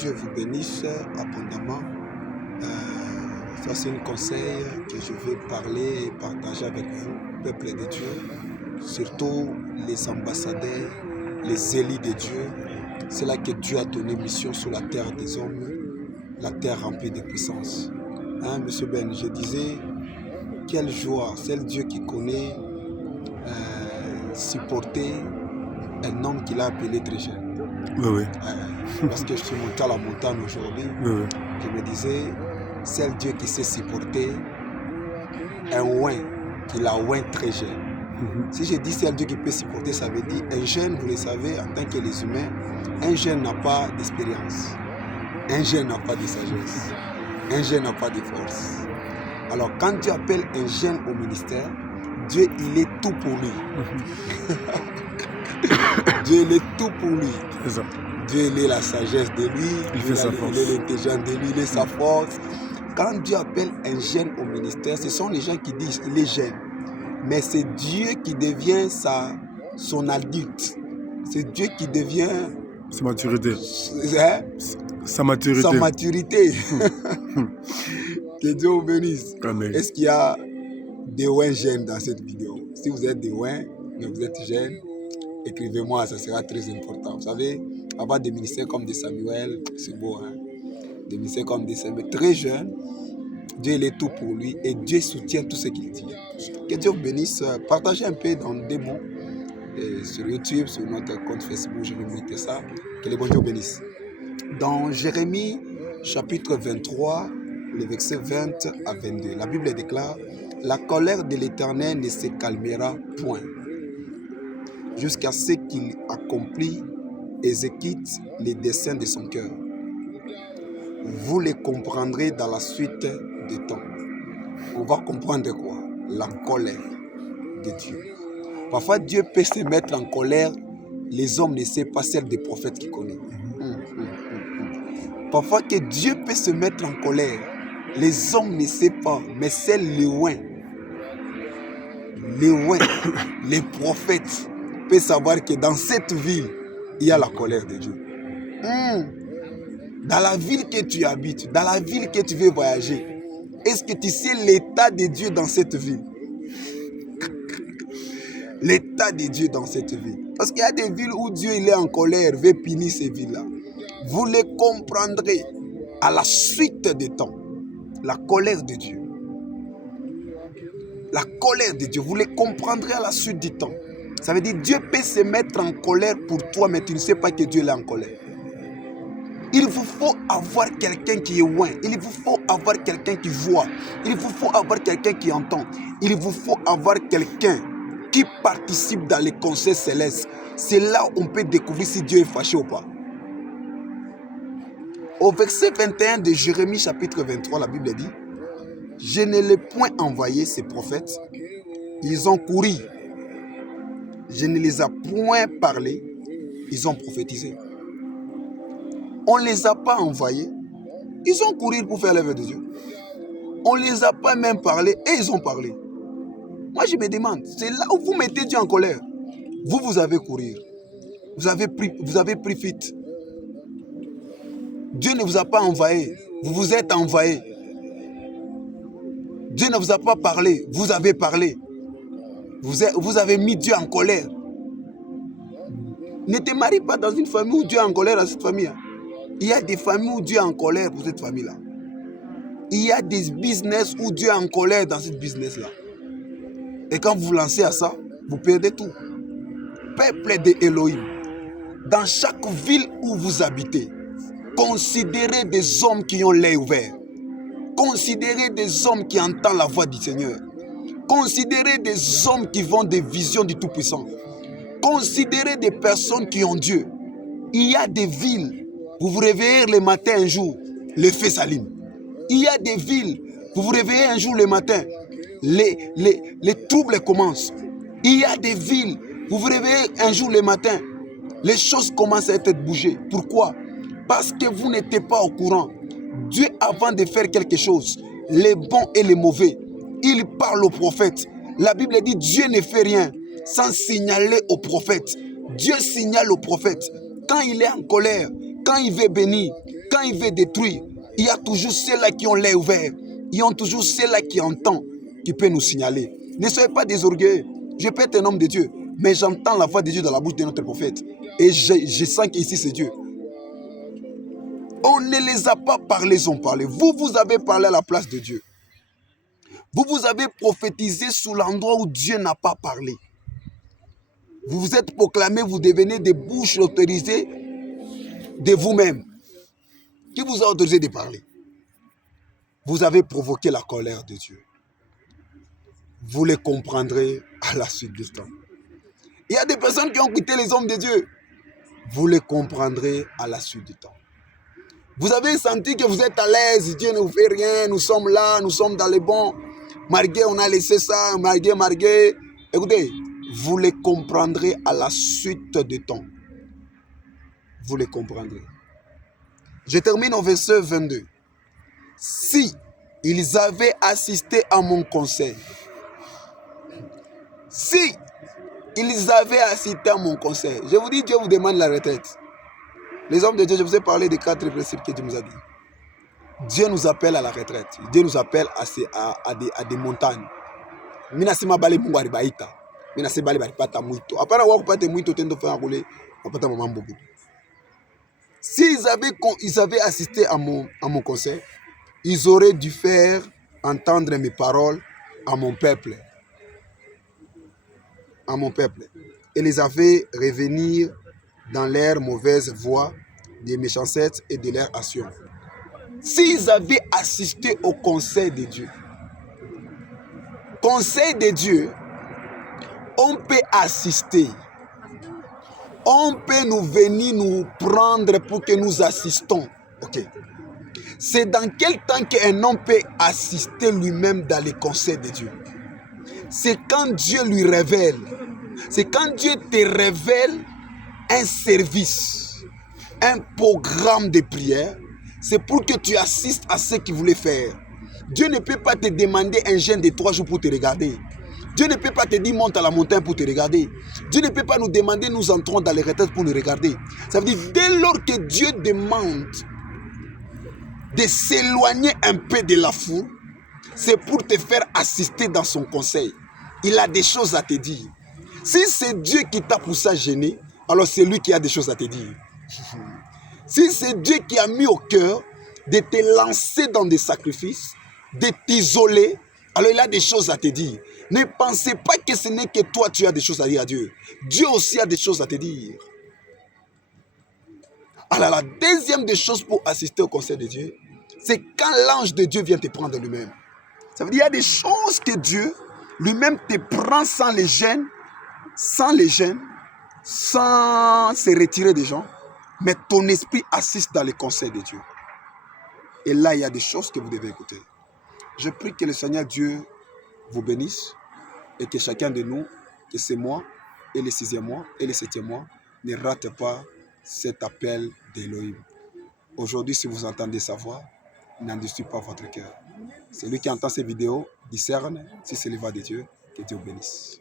Dieu vous bénisse abondamment. Ça, c'est un conseil que je vais parler et partager avec vous, peuple de Dieu, surtout les ambassadeurs, les élus de Dieu. C'est là que Dieu a donné mission sur la terre des hommes, la terre remplie de puissance. Hein, Monsieur Ben, je disais, quelle joie, c'est le Dieu qui connaît supporter un homme qu'il a appelé très jeune. Oui. Parce que je suis monté à la montagne aujourd'hui, je me disais, c'est le Dieu qui sait supporter un oin qu'il a oint très jeune. Si je dis c'est un Dieu qui peut supporter, ça veut dire un jeune, vous le savez, en tant que les humains, un jeune n'a pas d'expérience, un jeune n'a pas de sagesse, un jeune n'a pas de force. Alors quand Dieu appelle un jeune au ministère, Dieu il est tout pour lui. Dieu il est tout pour lui. C'est ça. Dieu il est la sagesse de lui, il est l'intelligence de lui, il est sa force. Quand Dieu appelle un jeune au ministère, ce sont les gens qui disent il est jeune. Mais c'est Dieu qui devient son adulte. C'est Dieu qui devient... Sa maturité. Hein? Sa maturité. Sa maturité. Que Dieu vous bénisse. Amen. Est-ce qu'il y a des ouins jeunes dans cette vidéo? Si vous êtes des ouins, mais vous êtes jeunes, écrivez-moi, ça sera très important. Vous savez, avoir des ministères comme des Samuel, c'est beau, hein? Des ministères comme des Samuel, très jeunes, Dieu il est tout pour lui et Dieu soutient tout ce qu'il dit. Que Dieu vous bénisse. Partagez un peu dans des mots sur YouTube, sur notre compte Facebook, je vais mettre ça. Que le bon Dieu vous bénisse. Dans Jérémie chapitre 23, le verset 20 à 22, la Bible déclare: la colère de l'Éternel ne se calmera point, jusqu'à ce qu'il accomplit et exécute les desseins de son cœur. Vous les comprendrez dans la suite des temps. On va comprendre quoi? La colère de Dieu. Parfois, Dieu peut se mettre en colère. Les hommes ne savent pas celle des prophètes qu'il connaît. Parfois que Dieu peut se mettre en colère. Les hommes ne savent pas, mais c'est les ouins. Les ouins, les prophètes peuvent savoir que dans cette ville, il y a la colère de Dieu. Dans la ville que tu habites, dans la ville que tu veux voyager, est-ce que tu sais l'état de Dieu dans cette ville? L'état de Dieu dans cette ville. Parce qu'il y a des villes où Dieu il est en colère, veut punir ces villes-là. Vous les comprendrez à la suite des temps. La colère de Dieu. La colère de Dieu, vous les comprendrez à la suite du temps. Ça veut dire Dieu peut se mettre en colère pour toi, mais tu ne sais pas que Dieu est en colère. Il vous faut avoir quelqu'un qui est loin. Il vous faut avoir quelqu'un qui voit. Il vous faut avoir quelqu'un qui entend. Il vous faut avoir quelqu'un qui participe dans les conseils célestes. C'est là où on peut découvrir si Dieu est fâché ou pas. Au verset 21 de Jérémie chapitre 23, la Bible dit: je ne les point envoyé ces prophètes. Ils ont couru. Je ne les ai point parlé. Ils ont prophétisé. On ne les a pas envoyés. Ils ont couru pour faire l'œuvre de Dieu. On ne les a pas même parlé et ils ont parlé. Moi, je me demande, c'est là où vous mettez Dieu en colère. Vous avez couru. Vous avez pris fuite. Dieu ne vous a pas envoyé. Vous vous êtes envoyé. Dieu ne vous a pas parlé. Vous avez parlé. Vous avez mis Dieu en colère. Ne te marie pas dans une famille où Dieu est en colère dans cette famille. Il y a des familles où Dieu est en colère pour cette famille-là. Il y a des business où Dieu est en colère dans cette business-là. Et quand vous vous lancez à ça, vous perdez tout. Peuple de Elohim, dans chaque ville où vous habitez, considérez des hommes qui ont l'œil ouvert. Considérez des hommes qui entendent la voix du Seigneur. Considérez des hommes qui vont des visions du Tout-Puissant. Considérez des personnes qui ont Dieu. Il y a des villes, vous vous réveillez le matin un jour, le feu s'allume. Il y a des villes, vous vous réveillez un jour le matin, les troubles commencent. Il y a des villes, vous vous réveillez un jour le matin, les choses commencent à être bougées. Pourquoi? Parce que vous n'étiez pas au courant. Dieu, avant de faire quelque chose, les bons et les mauvais, il parle au prophète. La Bible dit Dieu ne fait rien sans signaler au prophète. Dieu signale au prophète. Quand il est en colère, quand il veut bénir, quand quand il veut détruire, il y a toujours ceux-là qui ont l'œil ouvert. Il y a toujours ceux-là qui entendent, qui peuvent nous signaler. Ne soyez pas des orgueilleux. Je peux être un homme de Dieu, mais j'entends la voix de Dieu dans la bouche de notre prophète. Et je sens qu'ici c'est Dieu. On ne les a pas parlé, ils ont parlé. Vous, vous avez parlé à la place de Dieu. Vous, vous avez prophétisé sous l'endroit où Dieu n'a pas parlé. Vous vous êtes proclamé, vous devenez des bouches autorisées de vous-même. Qui vous a autorisé de parler? Vous avez provoqué la colère de Dieu. Vous les comprendrez à la suite du temps. Il y a des personnes qui ont quitté les hommes de Dieu. Vous les comprendrez à la suite du temps. Vous avez senti que vous êtes à l'aise, Dieu ne vous fait rien, nous sommes là, nous sommes dans les bons. Margué, on a laissé ça, margué. Écoutez, vous les comprendrez à la suite du temps. Vous les comprendrez. Je termine au verset 22. Si ils avaient assisté à mon conseil, si ils avaient assisté à mon conseil, je vous dis, Dieu vous demande la retraite. Les hommes de Dieu, je vous ai parlé des 4 principes que Dieu nous a dit. Dieu nous appelle à la retraite. Dieu nous appelle à des montagnes. Minasima bale mungu aribaita. Minasima bale baripata muito. Apana wa kupate muito tendo faire rouler. Apata maman bobo. S'ils avaient assisté à mon conseil, ils auraient dû faire entendre mes paroles à mon peuple. À mon peuple. Et les avaient revenir dans leur mauvaise voie, des méchancetés et de leur action. S'ils avaient assisté au conseil de Dieu, on peut assister. On peut nous venir nous prendre pour que nous assistons. Ok. C'est dans quel temps qu'un homme peut assister lui-même dans les conseils de Dieu? C'est quand Dieu lui révèle. C'est quand Dieu te révèle un service, un programme de prière. C'est pour que tu assistes à ce qu'il voulait faire. Dieu ne peut pas te demander un jeûne de 3 jours pour te regarder. Dieu ne peut pas te dire monte à la montagne pour te regarder. Dieu ne peut pas nous demander nous entrons dans les retraites pour nous regarder. Ça veut dire dès lors que Dieu demande de s'éloigner un peu de la foule, c'est pour te faire assister dans son conseil. Il a des choses à te dire. Si c'est Dieu qui t'a poussé à gêner, alors c'est lui qui a des choses à te dire. Si c'est Dieu qui a mis au cœur de te lancer dans des sacrifices, de t'isoler, alors il a des choses à te dire. Ne pensez pas que ce n'est que toi tu as des choses à dire à Dieu. Dieu aussi a des choses à te dire. Alors la deuxième des choses pour assister au conseil de Dieu, c'est quand l'ange de Dieu vient te prendre lui-même. Ça veut dire qu'il y a des choses que Dieu lui-même te prend sans les gênes, sans se retirer des gens, mais ton esprit assiste dans les conseils de Dieu. Et là, il y a des choses que vous devez écouter. Je prie que le Seigneur Dieu vous bénisse et que chacun de nous, que c'est moi et le 6e mois et le 7e mois, ne rate pas cet appel d'Élohim. Aujourd'hui, si vous entendez sa voix, n'endurcissez pas votre cœur. Celui qui entend ces vidéos discerne si c'est le voix de Dieu. Que Dieu bénisse.